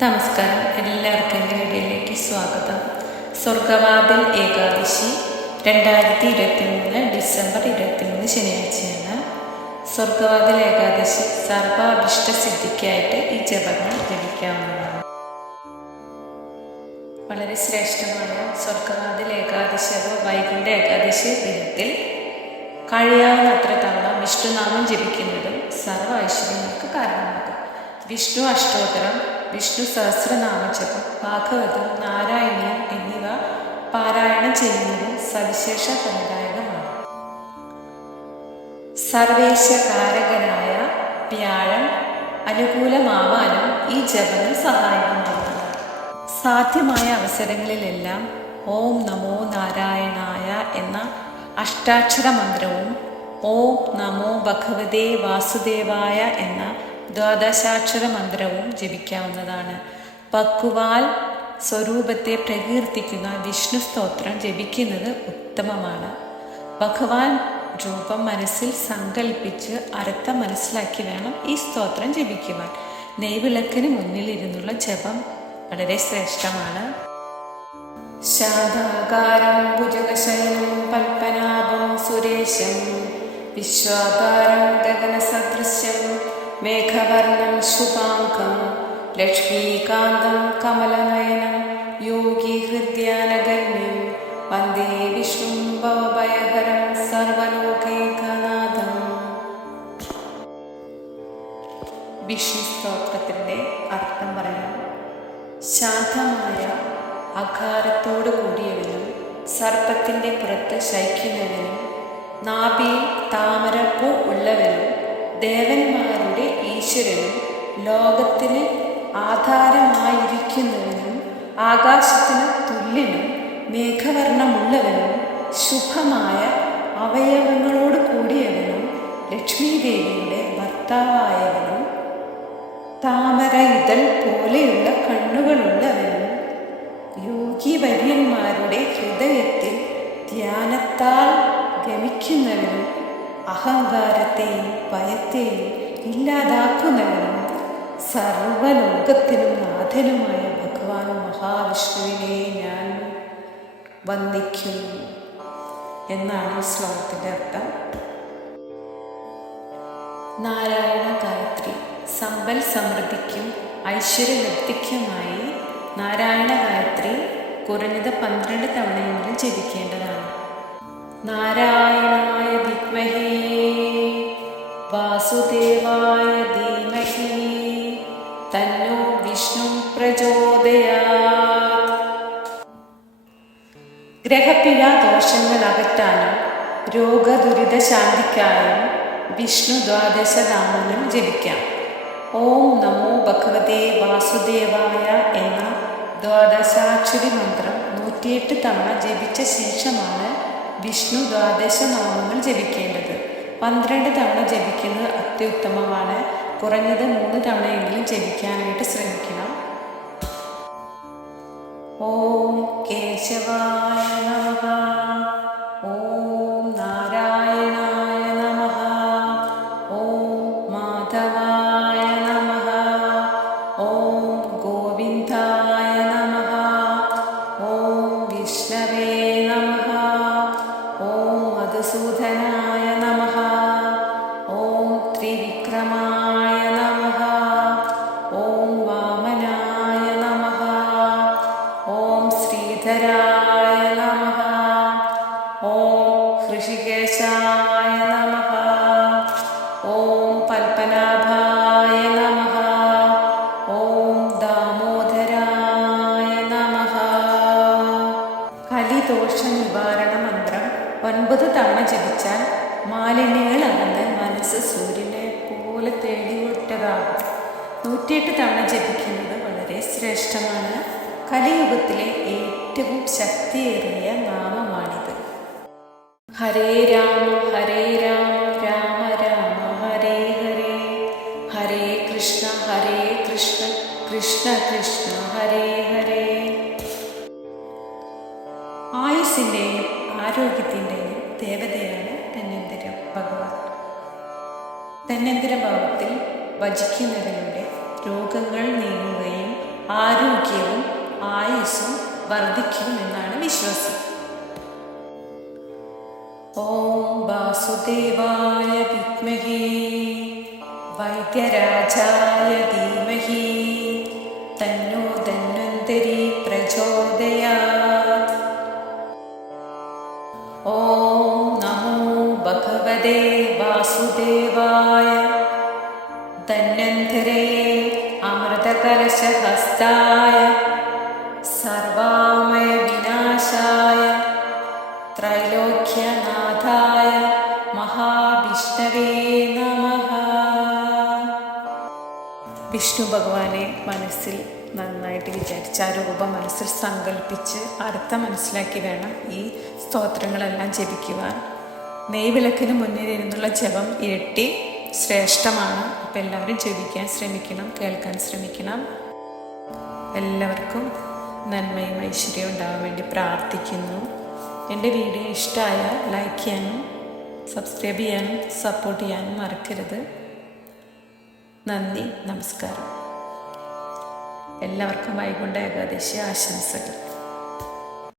നമസ്കാരം, എല്ലാവർക്കും എൻ്റെ വീഡിയോയിലേക്ക് സ്വാഗതം. സ്വർഗവാതിൽ ഏകാദശി 2023 ഡിസംബർ 23 ശനിയാഴ്ചയാണ്. സ്വർഗവാതിൽ ഏകാദശി സർവാഭിഷ്ടസിദ്ധിക്കായിട്ട് ഈ ജപങ്ങൾ ജപിക്കാവുന്നതാണ്. വളരെ ശ്രേഷ്ഠമായ സ്വർഗവാതിൽ ഏകാദശി അഥവാ വൈകുണ്ഠ ഏകാദശി ദിനത്തിൽ കഴിയാവുന്നത്ര തവണ വിഷ്ണുനാമം ജപിക്കുന്നതും സർവ്വ ഐശ്വര്യങ്ങൾക്ക് കാരണമാകും. വിഷ്ണു അഷ്ടോത്തരം, വിഷ്ണു സഹസ്രനാമജപം, ഭാഗവതം, നാരായണീയം എന്നിവ പാരായണം ചെയ്യുന്നതും സവിശേഷ ഫലദായകമാണ്. സർവേശകാരകനായ വ്യാഴം അനുകൂലമാവാനും ഈ ജപങ്ങൾ സഹായകമാകുന്നു. സാധ്യമായ അവസരങ്ങളിലെല്ലാം ഓം നമോ നാരായണായ എന്ന അഷ്ടാക്ഷര മന്ത്രവും ഓം നമോ ഭഗവതേ വാസുദേവായ എന്ന ദ്വാദശാക്ഷര മന്ത്രവും ജപിക്കാവുന്നതാണ്. പക്കുവാൽ സ്വരൂപത്തെ പ്രകീർത്തിക്കുന്ന വിഷ്ണു സ്തോത്രം ജപിക്കുന്നത് ഉത്തമമാണ്. ഭഗവാൻ രൂപം മനസ്സിൽ സങ്കല്പിച്ച് അർത്ഥം മനസ്സിലാക്കി വേണം ഈ സ്തോത്രം ജപിക്കുവാൻ. നെയ്വിളക്കിന് മുന്നിലിരുന്നുള്ള ജപം വളരെ ശ്രേഷ്ഠമാണ്. ശാന്താകാരം ഭുജഗശയനം പൽപനാഭം സുരേശം വിശ്വാകാരം ഗഗനസദൃശ്യം മേഘവർണം ശുഭാംഗം ലക്ഷ്മീകാന്തം കമലനയനം യോഗി ഹൃദ്യാനഗമ്യം വന്ദേ വിഷ്ണും ഭവഭയഹരം സർവലോകൈകനാഥം. വിഷ്ണു സ്തോത്രത്തിൻ്റെ അർത്ഥം പറയാം. ശാന്തമായ അകാരത്തോടു കൂടിയവനും സർപ്പത്തിൻ്റെ പുറത്ത് ശയിക്കുന്നവനും നാഭിയിൽ താമരപ്പൂ ഉള്ളവനും ദേവന്മാരുടെ ഈശ്വരനും ലോകത്തിന് ആധാരമായിരിക്കുന്നവനും ആകാശത്തിന് തുല്യനും മേഘവർണ്ണമുള്ളവനും ശുഭമായ അവയവങ്ങളോട് കൂടിയവനും ലക്ഷ്മീദേവിയുടെ ഭർത്താവായവനും താമര ഇതൾ പോലെയുള്ള കണ്ണുകളുള്ളവനും യോഗിവര്യന്മാരുടെ ഹൃദയത്തിൽ ധ്യാനത്താൽ ഗമിക്കുന്നവനും അഹങ്കാരത്തെയും ഭയത്തെയും ഇല്ലാതാക്കുന്നവനും സർവലോകത്തിനും നാഥനുമായ ഭഗവാൻ മഹാവിഷ്ണുവിനെ ഞാൻ വന്ദിക്കുന്നു എന്നാണ് ഈ ശ്ലോകത്തിൻ്റെ അർത്ഥം. നാരായണ ഗായത്രി സമ്പൽ സമൃദ്ധിക്കും ഐശ്വര്യലബ്ധിക്കുമായി നാരായണ ഗായത്രി കുറഞ്ഞത് 12 തവണയെങ്കിലും ജപിക്കേണ്ടതാണ്. നാരായണായ വിദ്മഹേ വാസുദേവായ ധീമഹി തന്നോ വിഷ്ണു പ്രചോദയാത്. ഗ്രഹപിഴ ദോഷങ്ങൾ അകറ്റാനും രോഗദുരിതശാന്തിക്കായും വിഷ്ണു ദ്വാദശനാമങ്ങൾ ജപിക്കാം. ഓം നമോ ഭഗവതേ വാസുദേവായ എന്ന ദ്വാദശാക്ഷരി മന്ത്രം 108 തവണ ജപിച്ച ശേഷമാണ് വിഷ്ണു ദ്വാദശനാമങ്ങൾ ജപിക്കേണ്ടത്. 12 തവണ ജപിക്കുന്നത് അത്യുത്തമമാണ്. കുറഞ്ഞത് 3 തവണയെങ്കിലും ജപിക്കാനായിട്ട് ശ്രമിക്കണം. ഓം കേശവായ നമഃ, ഓം നാരായണായ നമഃ, ഓം മാധവായ നമഃ, ഓം ഗോവിന്ദായ നമഃ, ഓം വിഷ്ണവേ നമഃ, ഓം മധുസൂദനായ നമഃ, ഓം ത്രിവിക്രമായ നമഃ, ഓം വാമനായ നമഃ, ഓം ശ്രീധരായ നമഃ, ഓം ഹൃഷികേശായ നമഃ, ഓം പത്മനാഭായ നമഃ, ഓം ദാമോദരായ നമഃ. കലിദോഷ നിവാരണ മന്ത്രം 9 തവണ ജപിച്ചാൽ മാലിന്യങ്ങൾ അകന്ന് മനസ്സ് സൂര്യനെ പോലെ തെളിവുറ്റതാകും. 108 തവണ ജപിക്കുന്നത് വളരെ ശ്രേഷ്ഠമാണ്. കലിയുഗത്തിലെ ഏറ്റവും ശക്തിയേറിയ നാമമാണിത്. ഹരേ രാമ ഹരേ രാമ രാമ രാമ ഹരേ ഹരേ, ഹരേ കൃഷ്ണ കൃഷ്ണ കൃഷ്ണ ഹരേ ഹരേ. ആയുസ്സിൻ്റെയും ആരോഗ്യത്തിൻ്റെയും ദേവതയാണ് ധന്വന്തരി ഭഗവാൻ. ധന്വന്തരി ഭാവത്തിൽ ഭജിക്കുന്നതിലൂടെ രോഗങ്ങൾ നീങ്ങുകയും ആരോഗ്യവും ആയുസ്സും വർദ്ധിക്കുമെന്നാണ് വിശ്വാസം. ഓം വാസുദേവായ വിദ്മഹേ വൈദ്യരാജായ ധീമഹി തന്നോ ധന്വന്തരി പ്രചോദയാത്. ഓം നമോ ഭഗവതേ വാസുദേവായ ധന്വന്തരയെ അമൃതകലശഹസ്തായ സർവാമയ വിനാശായ ത്രൈലോക്യനാഥായ മഹാവിഷ്ണവേ നമഃ. വിഷ്ണു ഭഗവാനെ മനസ്സിൽ നന്നായിട്ട് വിചാരിച്ച് ആ രൂപം മനസ്സിൽ സങ്കല്പിച്ച് അർത്ഥം മനസ്സിലാക്കി വേണം ഈ സ്തോത്രങ്ങളെല്ലാം ജപിക്കുവാൻ. നെയ്വിളക്കിന് മുന്നിൽ ഇരുന്നുള്ള ജപം ഇരട്ടി ശ്രേഷ്ഠമാണ്. അപ്പം എല്ലാവരും ജപിക്കാൻ ശ്രമിക്കണം, കേൾക്കാൻ ശ്രമിക്കണം. എല്ലാവർക്കും നന്മയും ഐശ്വര്യവും ഉണ്ടാകാൻ വേണ്ടി പ്രാർത്ഥിക്കുന്നു. എൻ്റെ വീഡിയോ ഇഷ്ടമായാൽ ലൈക്ക് ചെയ്യാനും സബ്സ്ക്രൈബ് ചെയ്യാനും സപ്പോർട്ട് ചെയ്യാനും മറക്കരുത്. നന്ദി, നമസ്കാരം. എല്ലാവർക്കും വൈകുണ്ഠ ഏകാദശി ആശംസകൾ.